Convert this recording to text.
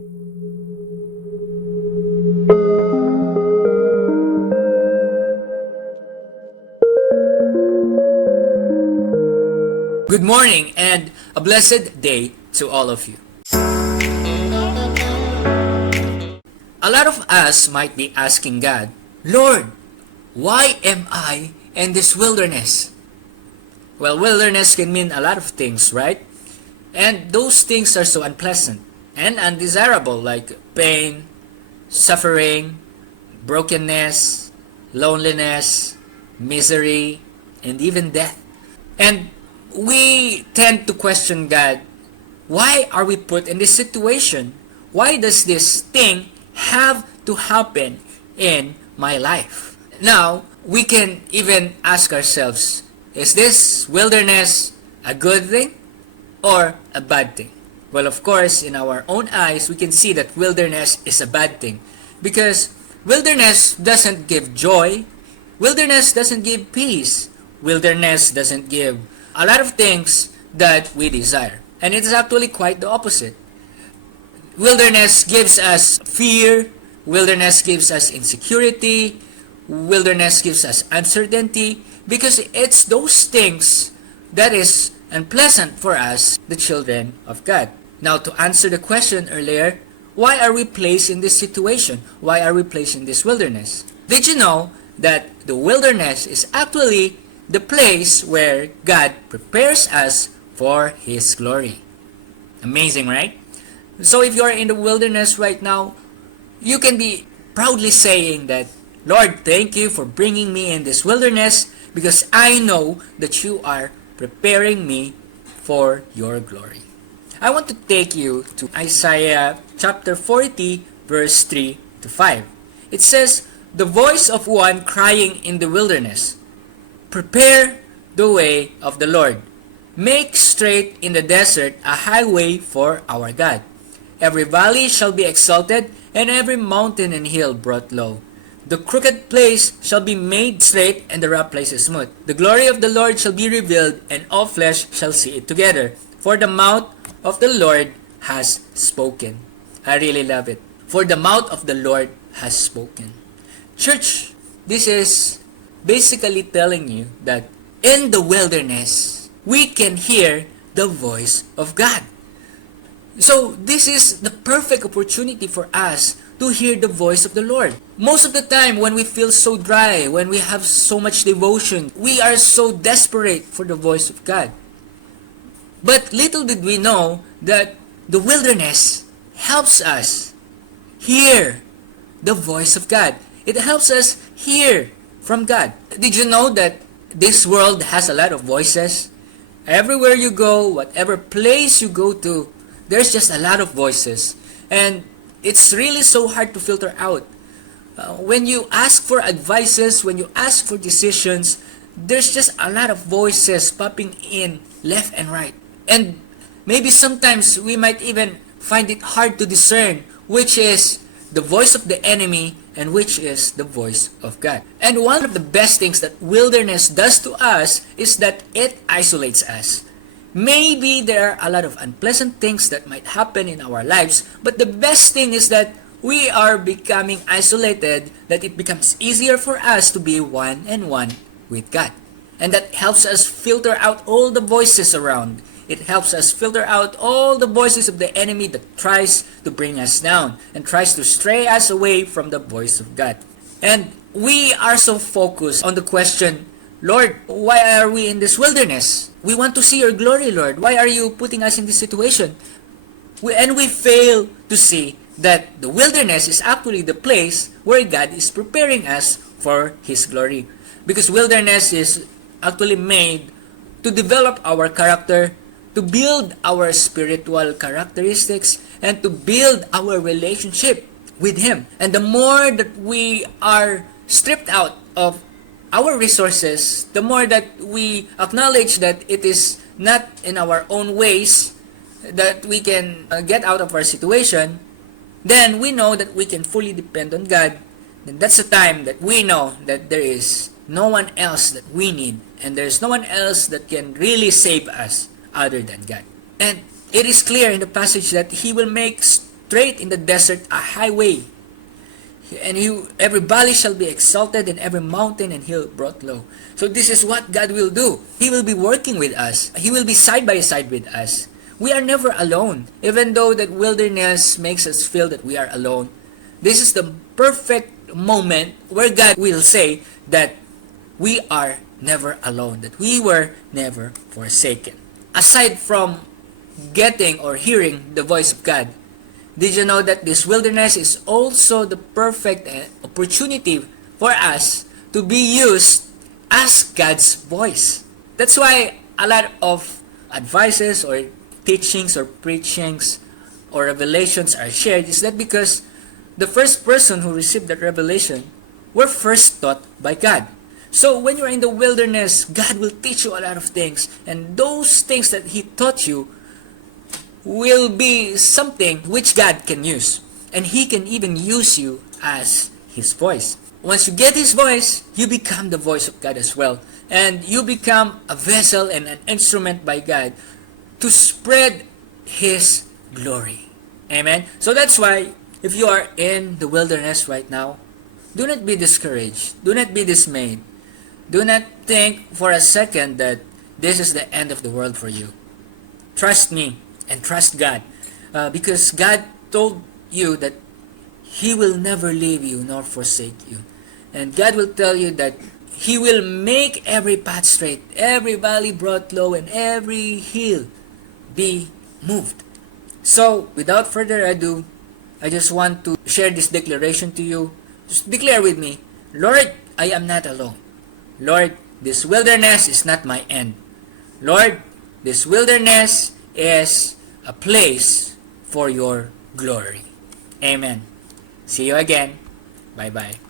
Good morning and a blessed day to all of you. A lot of us might be asking God, Lord, why am I in this wilderness? Well, wilderness can mean a lot of things, right? And those things are so unpleasant and undesirable, like pain, suffering, brokenness, loneliness, misery, and even death. And we tend to question God, why are we put in this situation? Why does this thing have to happen in my life? Now, we can even ask ourselves, is this wilderness a good thing or a bad thing? Well, of course, in our own eyes, we can see that wilderness is a bad thing because wilderness doesn't give joy, wilderness doesn't give peace, wilderness doesn't give a lot of things that we desire. And it is actually quite the opposite. Wilderness gives us fear, wilderness gives us insecurity, wilderness gives us uncertainty, because it's those things that is unpleasant for us, the children of God. Now, to answer the question earlier, why are we placed in this situation? Why are we placed in this wilderness? Did you know that the wilderness is actually the place where God prepares us for His glory? Amazing, right? So if you are in the wilderness right now, you can be proudly saying that, Lord, thank you for bringing me in this wilderness because I know that you are preparing me for your glory. I want to take you to Isaiah chapter 40 verse 3 to 5. It says, the voice of one crying in the wilderness, prepare the way of the Lord. Make straight in the desert a highway for our God. Every valley shall be exalted, and every mountain and hill brought low. The crooked place shall be made straight, and the rough places smooth. The glory of the Lord shall be revealed, and all flesh shall see it together. For the mouth of the Lord has spoken. I really love it. For the mouth of the Lord has spoken. Church, this is basically telling you that in the wilderness, we can hear the voice of God. So this is the perfect opportunity for us to hear the voice of the Lord. Most of the time when we feel so dry, when we have so much devotion, we are so desperate for the voice of God. But little did we know that the wilderness helps us hear the voice of God. It helps us hear from God. Did you know that this world has a lot of voices? Everywhere you go, whatever place you go to, there's just a lot of voices. And it's really so hard to filter out. When you ask for advices, when you ask for decisions, there's just a lot of voices popping in left and right. And maybe sometimes we might even find it hard to discern which is the voice of the enemy and which is the voice of God. And one of the best things that wilderness does to us is that it isolates us. Maybe there are a lot of unpleasant things that might happen in our lives, but the best thing is that we are becoming isolated, that it becomes easier for us to be one-on-one with God. And that helps us filter out all the voices around. It helps us filter out all the voices of the enemy that tries to bring us down and tries to stray us away from the voice of God. And we are so focused on the question, Lord, why are we in this wilderness? We want to see your glory, Lord. Why are you putting us in this situation? And we fail to see that the wilderness is actually the place where God is preparing us for His glory. Because wilderness is actually made to develop our character, to build our spiritual characteristics, and to build our relationship with Him. And the more that we are stripped out of our resources, the more that we acknowledge that it is not in our own ways that we can get out of our situation, then we know that we can fully depend on God. Then that's the time that we know that there is no one else that we need, and there's no one else that can really save us other than God. And it is clear in the passage that He will make straight in the desert a highway. And every valley shall be exalted, and every mountain and hill brought low. So this is what God will do. He will be working with us. He will be side by side with us. We are never alone. Even though that wilderness makes us feel that we are alone, this is the perfect moment where God will say that we are never alone, that we were never forsaken. Aside from getting or hearing the voice of God, did you know that this wilderness is also the perfect opportunity for us to be used as God's voice? That's why a lot of advices or teachings or preachings or revelations are shared. Is that because the first person who received that revelation were first taught by God. So when you're in the wilderness, God will teach you a lot of things, and those things that He taught you will be something which God can use, and He can even use you as His voice. Once you get His voice, you become the voice of God as well, and you become a vessel and an instrument by God to spread His glory. Amen. So that's why if you are in the wilderness right now, do not be discouraged, do not be dismayed, do not think for a second that this is the end of the world for you. Trust me and trust God, because God told you that He will never leave you nor forsake you. And God will tell you that He will make every path straight, every valley brought low, and every hill be moved. So, without further ado, I just want to share this declaration to you. Just declare with me, Lord, I am not alone. Lord, this wilderness is not my end. Lord, this wilderness is a place for your glory. Amen. See you again. Bye-bye.